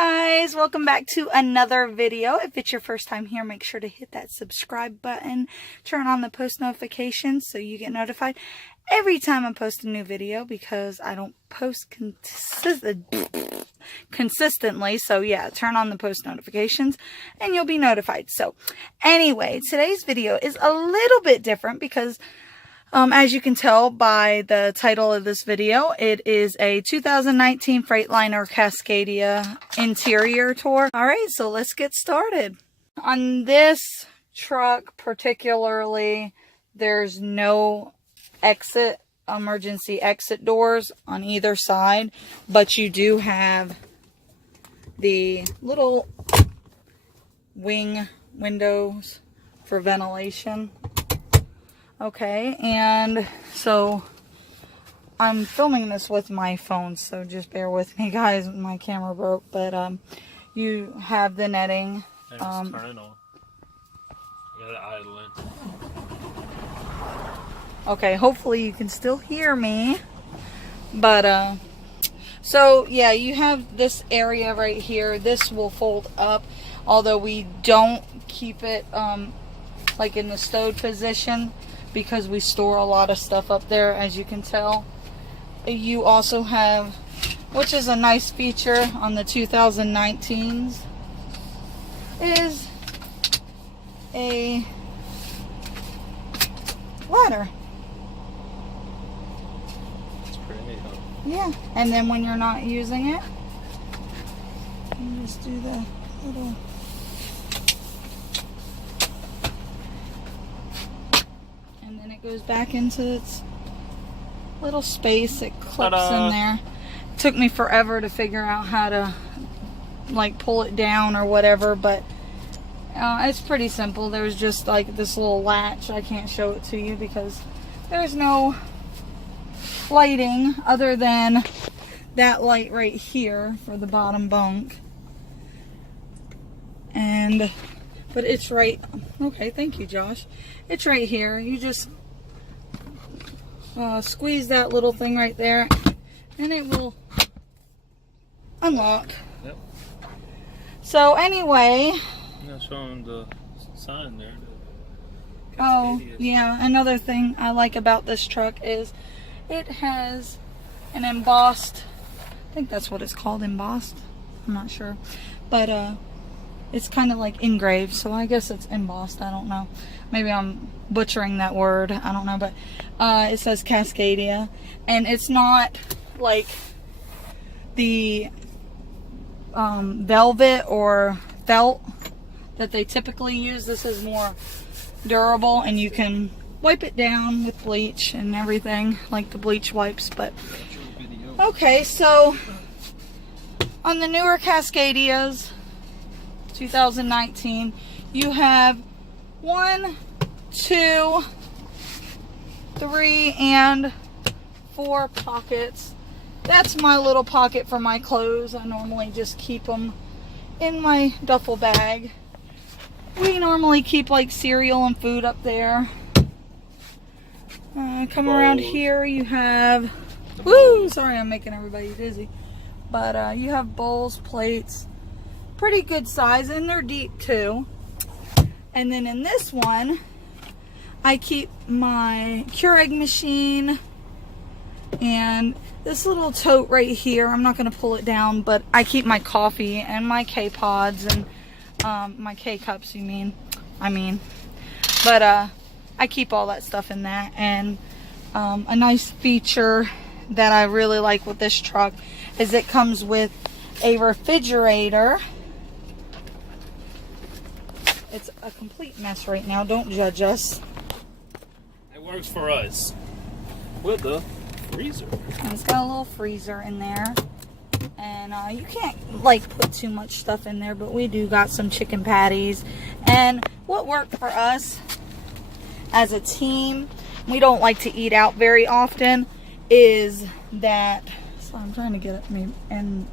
Guys, welcome back to another video. If it's your first time here, make sure to hit that subscribe button, turn on the post notifications so you get notified every time I post a new video, because I don't post consistently. So yeah, turn on the post notifications and you'll be notified. So anyway, today's video is a little bit different because as you can tell by the title of this video, it is a 2019 Freightliner Cascadia interior tour. Alright, so let's get started. On this truck particularly, there's no emergency exit doors on either side, but you do have the little wing windows for ventilation. Okay, and so I'm filming this with my phone, so just bear with me, guys. My camera broke, but you have the netting. Turn it on. You gotta idle it. Okay, hopefully you can still hear me. But so yeah, you have this area right here. This will fold up, although we don't keep it like in the stowed position, because we store a lot of stuff up there, as you can tell. You also have, which is a nice feature on the 2019s, is a ladder. It's pretty neat, huh? Yeah, and then when you're not using it, you just do the little... goes back into its little space. It clips in there. It took me forever to figure out how to like pull it down or whatever, but it's pretty simple. There's just like this little latch. I can't show it to you because there's no lighting other than that light right here for the bottom bunk. But it's right, okay, thank you, Josh. It's right here. You just squeeze that little thing right there and it will unlock. Yep. So anyway, I'm showing the sign there. Oh yeah, another thing I like about this truck is it has an embossed, I think that's what it's called, embossed, I'm not sure, but it's kind of like engraved, so I guess it's embossed. I don't know. Maybe I'm butchering that word. I don't know, but it says Cascadia, and it's not like the velvet or felt that they typically use. This is more durable, and you can wipe it down with bleach and everything, like the bleach wipes. But okay, so on the newer Cascadias 2019, you have 1, 2, 3, and 4 pockets. That's my little pocket for my clothes. I normally just keep them in my duffel bag. We normally keep like cereal and food up there. Come around here, you have, woo, sorry I'm making everybody dizzy, but you have bowls, plates, pretty good size, and they're deep too. And then in this one, I keep my Keurig machine and this little tote right here. I'm not going to pull it down, but I keep my coffee and my K-pods and my K-cups, but I keep all that stuff in that. And a nice feature that I really like with this truck is it comes with a refrigerator. It's a complete mess right now. Don't judge us. It works for us. With the freezer. And it's got a little freezer in there. And you can't like put too much stuff in there, but we do got some chicken patties. And what worked for us as a team, we don't like to eat out very often, is that, so I'm trying to get it me in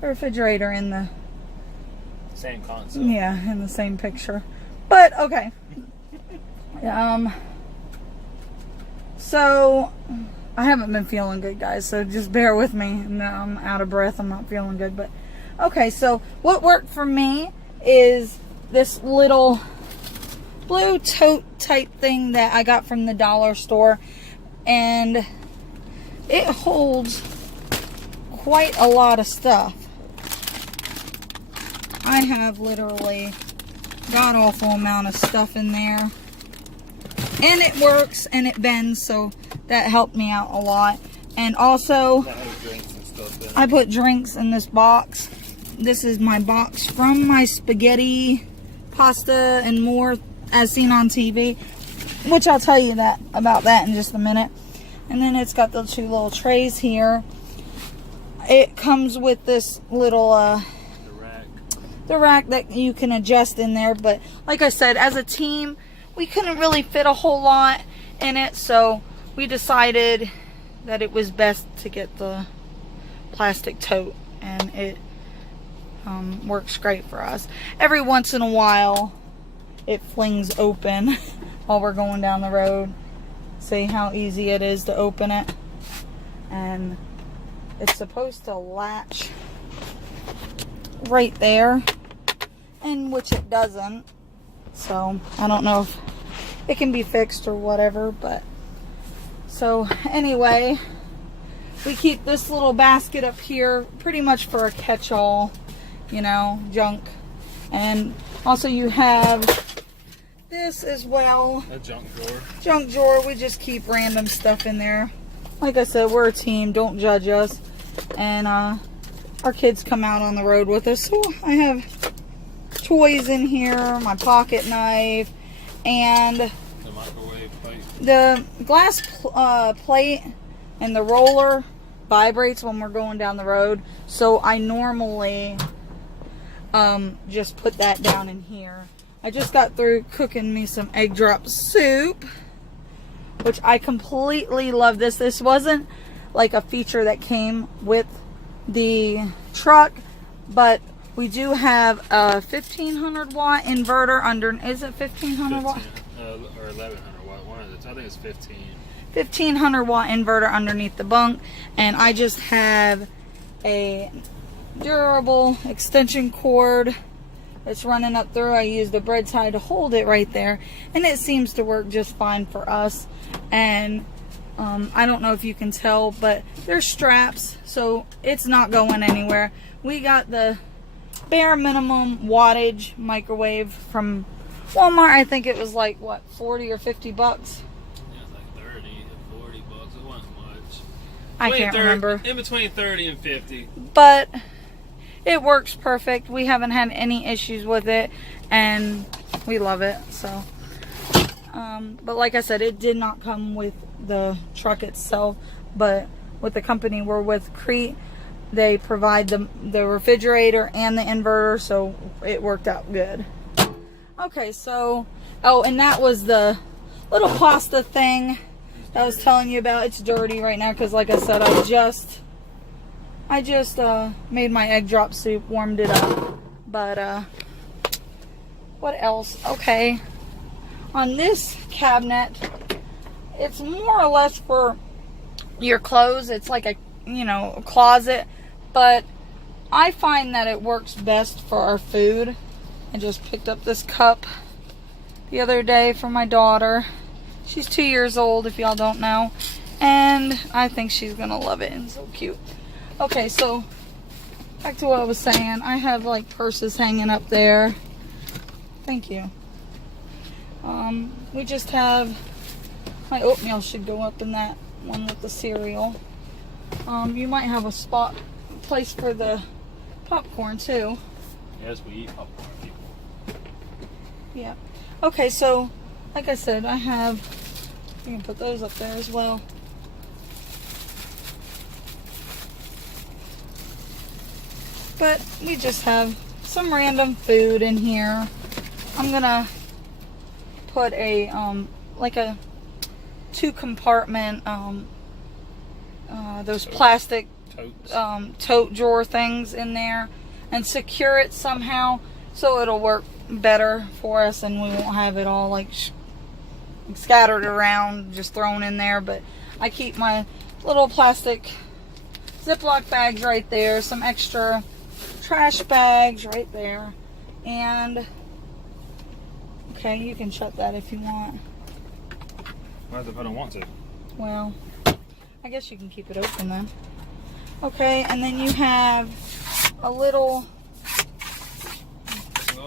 the refrigerator in the same concept. Yeah, in the same picture. But okay. So I haven't been feeling good, guys, so just bear with me. No, I'm out of breath. I'm not feeling good, but Okay, so what worked for me is this little blue tote type thing that I got from the dollar store, and it holds quite a lot of stuff. I have literally god awful amount of stuff in there, and it works and it bends, so that helped me out a lot. And also I put drinks in this box. This is my box from my spaghetti, pasta, and more as seen on TV, which I'll tell you about that in just a minute. And then it's got the two little trays here. It comes with this little the rack that you can adjust in there, but like I said, as a team we couldn't really fit a whole lot in it, so we decided that it was best to get the plastic tote, and it works great for us. Every once in a while it flings open while we're going down the road. See how easy it is to open it, and it's supposed to latch right there, and which it doesn't, so I don't know if it can be fixed or whatever. But so anyway, we keep this little basket up here pretty much for a catch-all, you know, junk. And also you have this as well, a junk drawer. Junk drawer. We just keep random stuff in there. Like I said, we're a team, don't judge us. And our kids come out on the road with us, so I have toys in here, my pocket knife, and the microwave plate. The glass plate and the roller vibrates when we're going down the road, so I normally just put that down in here. I just got through cooking me some egg drop soup, which I completely love. This wasn't like a feature that came with the truck, but we do have a 1500 watt inverter under. Is it 1500 watt? Or 1100 watt. One of the, I think it's 1500 watt inverter underneath the bunk, and I just have a durable extension cord that's running up through. I used a bread tie to hold it right there, and it seems to work just fine for us. And I don't know if you can tell, but there's straps, so it's not going anywhere. We got the bare minimum wattage microwave from Walmart. I think it was like, what, 40 or 50 bucks? Yeah, like 30 to 40 bucks. It wasn't much. I can't remember. In between 30 and 50. But it works perfect. We haven't had any issues with it, and we love it. So, but like I said, it did not come with the truck itself, but with the company we're with, Crete, they provide the refrigerator and the inverter, so it worked out good. Okay, so, oh, and that was the little pasta thing that I was telling you about. It's dirty right now because, like I said, I just made my egg drop soup, warmed it up. But what else? Okay, on this cabinet, it's more or less for your clothes. It's like a, you know, a closet, but I find that it works best for our food. I just picked up this cup the other day for my daughter. She's 2 years old, if y'all don't know, and I think she's gonna love it. It's so cute. Okay, so back to what I was saying. I have like purses hanging up there. Thank you. We just have, my oatmeal should go up in that one with the cereal. You might have a place for the popcorn too. Yes, we eat popcorn, people. Yeah. Okay, so like I said, I have, you can put those up there as well. But we just have some random food in here. I'm gonna put a like a 2-compartment those plastic tote drawer things in there and secure it somehow so it'll work better for us, and we won't have it all like scattered around, just thrown in there. But I keep my little plastic Ziploc bags right there, some extra trash bags right there. And, okay, you can shut that if you want. What if I don't want to? Well, I guess you can keep it open then. Okay, and then you have a little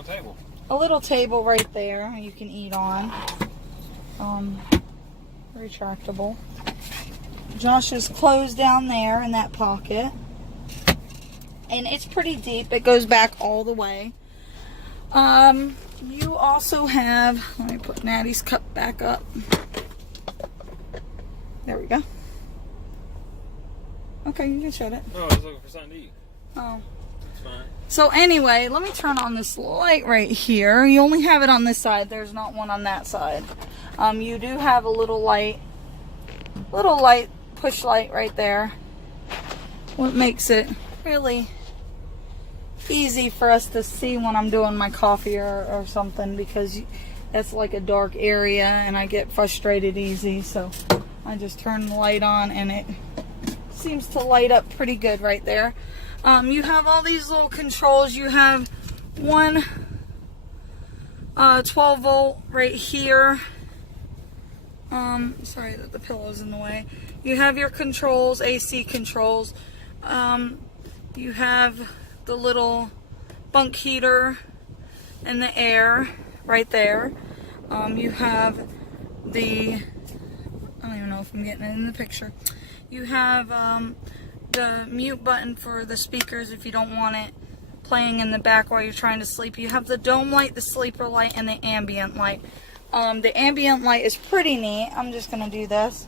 table. A little table right there you can eat on. Retractable. Josh's clothes down there in that pocket. And it's pretty deep. It goes back all the way. You also have, let me put Natty's cup back up. There we go. Okay, you can shut it. Oh, I was looking for something to eat. Oh. It's fine. So anyway, let me turn on this light right here. You only have it on this side. There's not one on that side. You do have a little light, push light right there. What makes it really easy for us to see when I'm doing my coffee or something, because that's like a dark area and I get frustrated easy. So I just turn the light on and it seems to light up pretty good right there. You have all these little controls. You have one 12 volt right here. Sorry that the pillow's in the way. You have your controls, AC controls. You have the little bunk heater and the air right there. You have the, I don't even know if I'm getting it in the picture. You have the mute button for the speakers if you don't want it playing in the back while you're trying to sleep. You have the dome light, the sleeper light, and the ambient light. The ambient light is pretty neat. I'm just going to do this.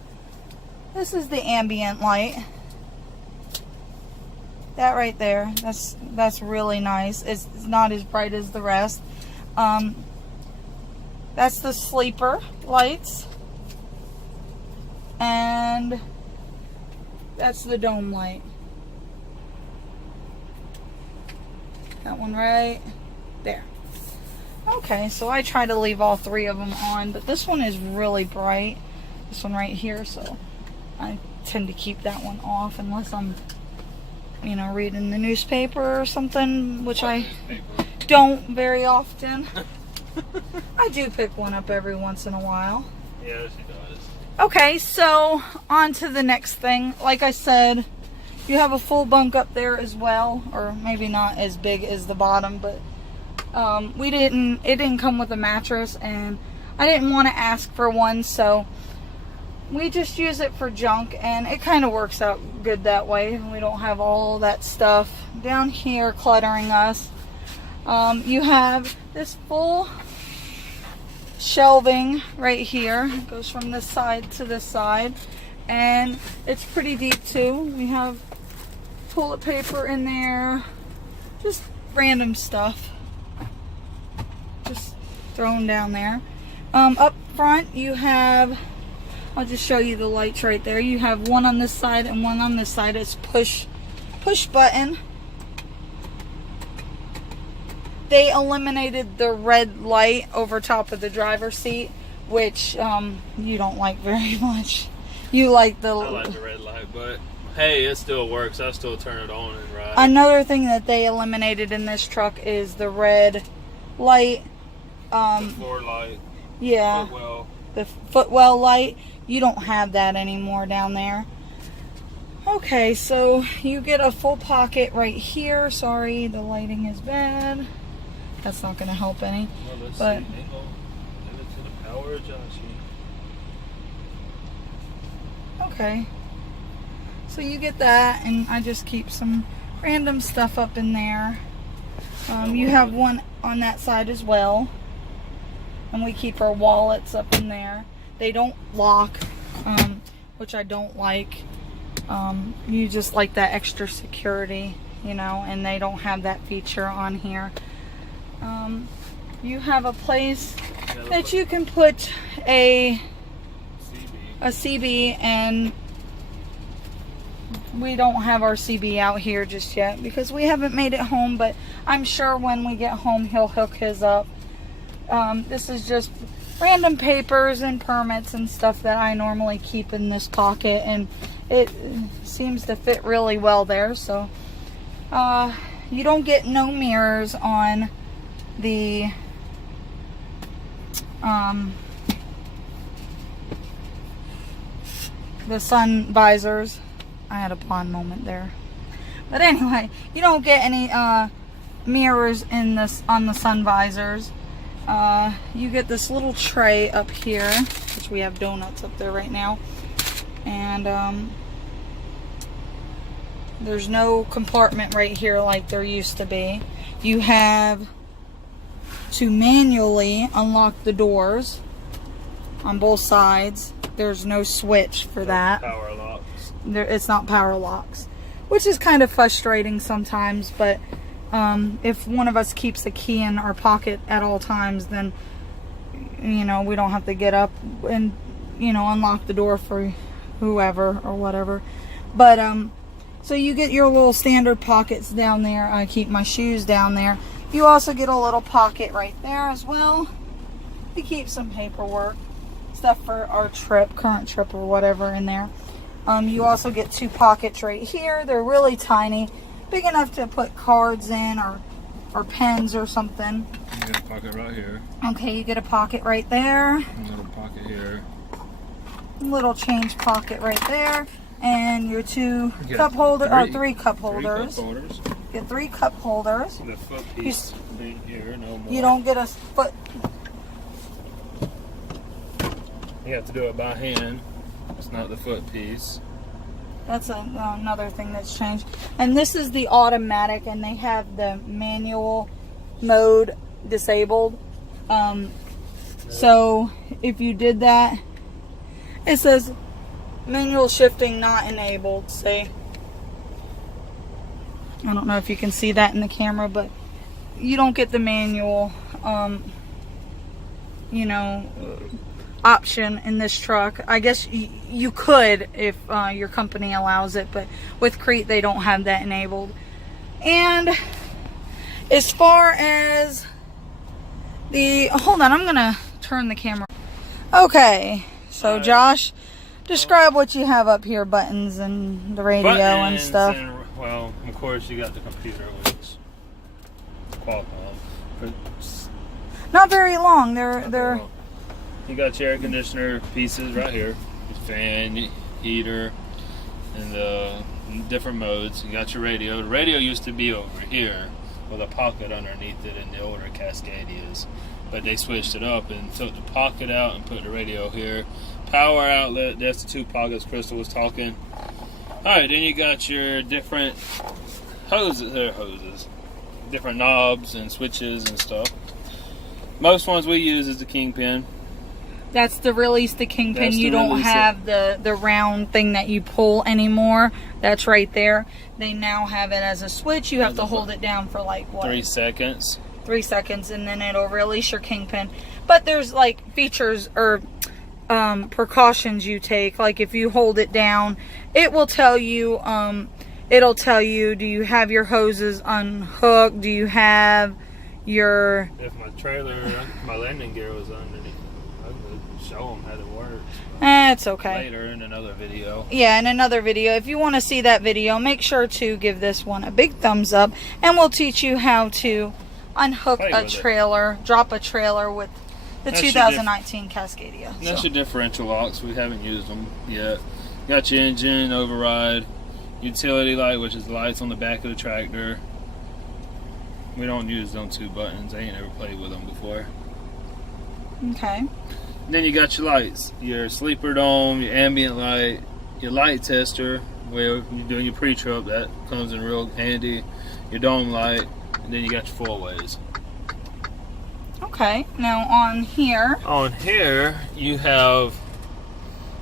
This is the ambient light. That right there, that's really nice. It's not as bright as the rest. That's the sleeper lights. And that's the dome light. That one right there. Okay, so I try to leave all three of them on, but this one is really bright. This one right here, so I tend to keep that one off unless I'm, you know, reading the newspaper or something, which I don't very often. I do pick one up every once in a while. Yeah, she does. Okay, so on to the next thing. Like I said, you have a full bunk up there as well, or maybe not as big as the bottom, but it didn't come with a mattress, and I didn't want to ask for one, so we just use it for junk, and it kind of works out good that way. We don't have all that stuff down here cluttering us. You have this full shelving right here. It goes from this side to this side, and it's pretty deep too. We have toilet paper in there, just random stuff just thrown down there. Up front you have, I'll just show you the lights right there. You have one on this side and one on this side. It's push button. They eliminated the red light over top of the driver's seat, which you don't like very much. You like the... I like the red light, but hey, it still works. I still turn it on and ride. Another thing that they eliminated in this truck is the red light. The floor light. Yeah. Footwell. The footwell light. You don't have that anymore down there. Okay, so you get a full pocket right here. Sorry, the lighting is bad. That's not going to help any. Well, let's but see. Give it to the power adjustment. okay. So you get that, and I just keep some random stuff up in there. You have one on that side as well. And we keep our wallets up in there. They don't lock, which I don't like. You just like that extra security, you know, and they don't have that feature on here. You have a place that you can put a CB, and we don't have our CB out here just yet because we haven't made it home, but I'm sure when we get home he'll hook his up. This is just random papers and permits and stuff that I normally keep in this pocket, and it seems to fit really well there. So you don't get no mirrors on the sun visors. I had a blonde moment there. But anyway, you don't get any mirrors in this on the sun visors. You get this little tray up here, which we have donuts up there right now. And there's no compartment right here like there used to be. You have to manually unlock the doors on both sides. There's no switch for that. Power locks. It's not power locks, which is kind of frustrating sometimes, but if one of us keeps a key in our pocket at all times, then we don't have to get up and unlock the door for whoever or whatever. But so you get your little standard pockets down there. I keep my shoes down there. You also get a little pocket right there as well to keep some paperwork, stuff for our current trip or whatever in there. You also get 2 pockets right here. They're really tiny, big enough to put cards in or pens or something. You get a pocket right here. Okay, you get a pocket right there. A little pocket here. Little change pocket right there. And your 2 cup holders, or 3 cup holders. 3 cup holders. Get 3 cup holders. The foot piece being here, no more. You don't get a foot. You have to do it by hand. It's not the foot piece. That's another thing that's changed. And this is the automatic, and they have the manual mode disabled. So if you did that, it says manual shifting not enabled. See? I don't know if you can see that in the camera, but you don't get the manual, option in this truck. I guess you could if your company allows it, but with Crete they don't have that enabled. And as far as hold on, I'm gonna turn the camera. Okay, so Josh, describe what you have up here. Buttons and the radio and stuff. Well, of course you got the computer, which is Qualcomm. Not very long. They're You got your air conditioner pieces right here, fan, heater, and the different modes. You got your radio. The radio used to be over here with a pocket underneath it in the older Cascadias, but they switched it up and took the pocket out and put the radio here. Power outlet, that's the 2 pockets Crystal was talking. Alright, then you got your different hoses, different knobs and switches and stuff. Most ones we use is the Kingpin. That's the release the Kingpin. You don't have the round thing that you pull anymore. That's right there. They now have it as a switch. You have to hold it down for like what? 3 seconds. 3 seconds, and then it'll release your Kingpin. But there's like features or precautions you take. Like if you hold it down, it will tell you. It'll tell you, do you have your hoses unhooked? Do you have your? If my trailer, my landing gear was underneath, I could show them how it works. It's okay. Later in another video. Yeah, in another video. If you want to see that video, make sure to give this one a big thumbs up, and we'll teach you how to unhook a trailer, drop a trailer with the 2019 Cascadia. That's your differential locks. We haven't used them yet. Got your engine, override, utility light, which is the lights on the back of the tractor. We don't use them 2 buttons. I ain't never played with them before. Okay. Then you got your lights, your sleeper dome, your ambient light, your light tester, where you're doing your pre-trip, that comes in real handy, your dome light, and then you got your 4-ways. Okay, now on here. On here, you have,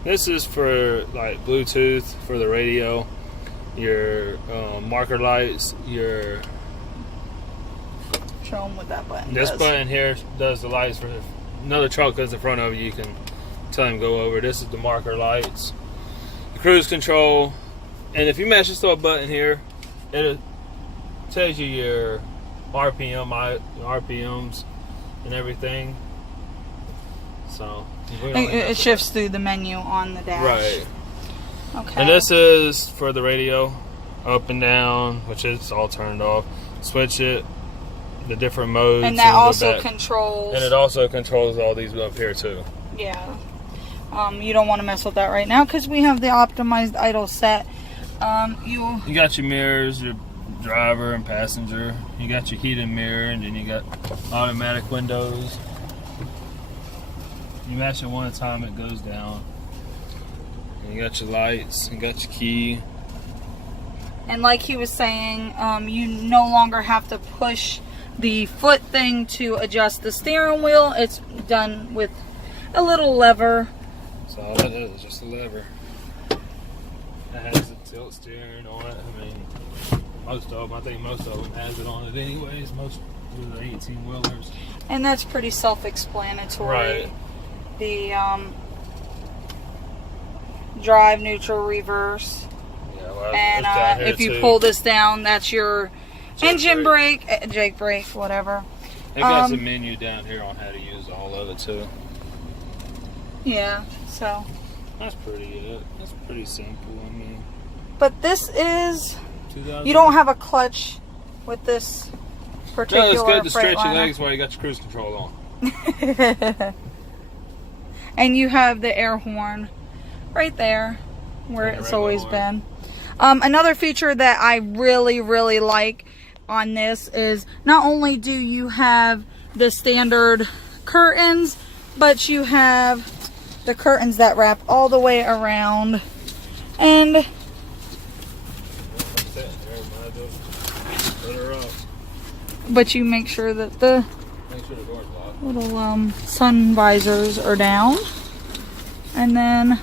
this is for like Bluetooth for the radio, your marker lights, your... Show them what that button This does. button here does the lights for another truck that's in front of you. You can tell him go over. This is the marker lights, the cruise control, and if you match this little button here, it tells you your RPMs and everything. So it shifts through the menu on the dash. Right. Okay. And this is for the radio. up and down, which it's all turned off. Switch it, the different modes. And that also controls. And it also controls all these up here too. Yeah. You don't want to mess with that right now because we have the optimized idle set. You got your mirrors, your driver and passenger. You got your heated mirror, and then you got automatic windows. You match it one at a time, it goes down. And you got your lights, you got your key. And like he was saying, you no longer have to push the foot thing to adjust the steering wheel. It's done with a little lever. So all that is just a lever. It has a tilt steering on it. I mean, I think most of them has it on it anyways. Most of the 18-wheelers. And that's pretty self-explanatory. Right. The drive, neutral, reverse. Yeah, well, and if you pull this down, that's your engine brake, Jake brake, whatever. It got a menu down here on how to use all of it too. Yeah, so that's pretty simple. I mean, but this is, you don't have a clutch with this particular. No, it's good to stretch Freightliner. your legs while you got your cruise control on. And you have the air horn right there where it's always been. Another feature that I really, really like on this is not only do you have the standard curtains, but you have the curtains that wrap all the way around. And but you make sure that the little sun visors are down. And then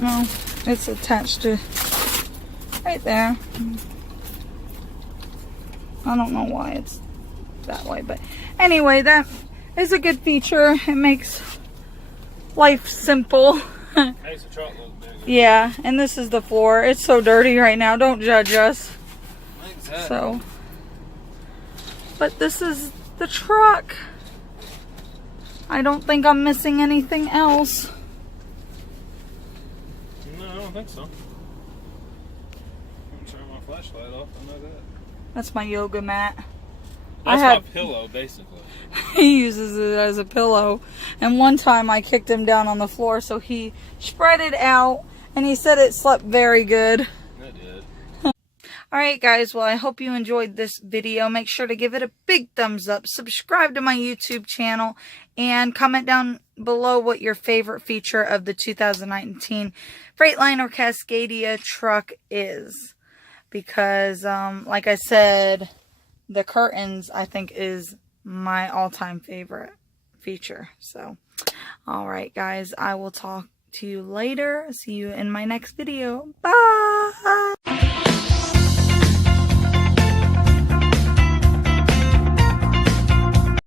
well, it's attached to right there. I don't know why it's that way, but anyway, that is a good feature. It makes life simple. Makes the truck look bigger. Yeah, and this is the floor. It's so dirty right now. Don't judge us. Exactly. So, but this is the truck. I don't think I'm missing anything else. No, I don't think so. I'm gonna turn my flashlight off. I know that. That's my yoga mat. That's my pillow, basically. He uses it as a pillow. And one time I kicked him down on the floor, so he spread it out, and he said it slept very good. It did. Alright guys, well I hope you enjoyed this video. Make sure to give it a big thumbs up. Subscribe to my YouTube channel. And comment down below what your favorite feature of the 2019 Freightliner Cascadia truck is. Because, like I said, the curtains, I think, is my all-time favorite feature. So, alright guys, I will talk to you later. See you in my next video. Bye!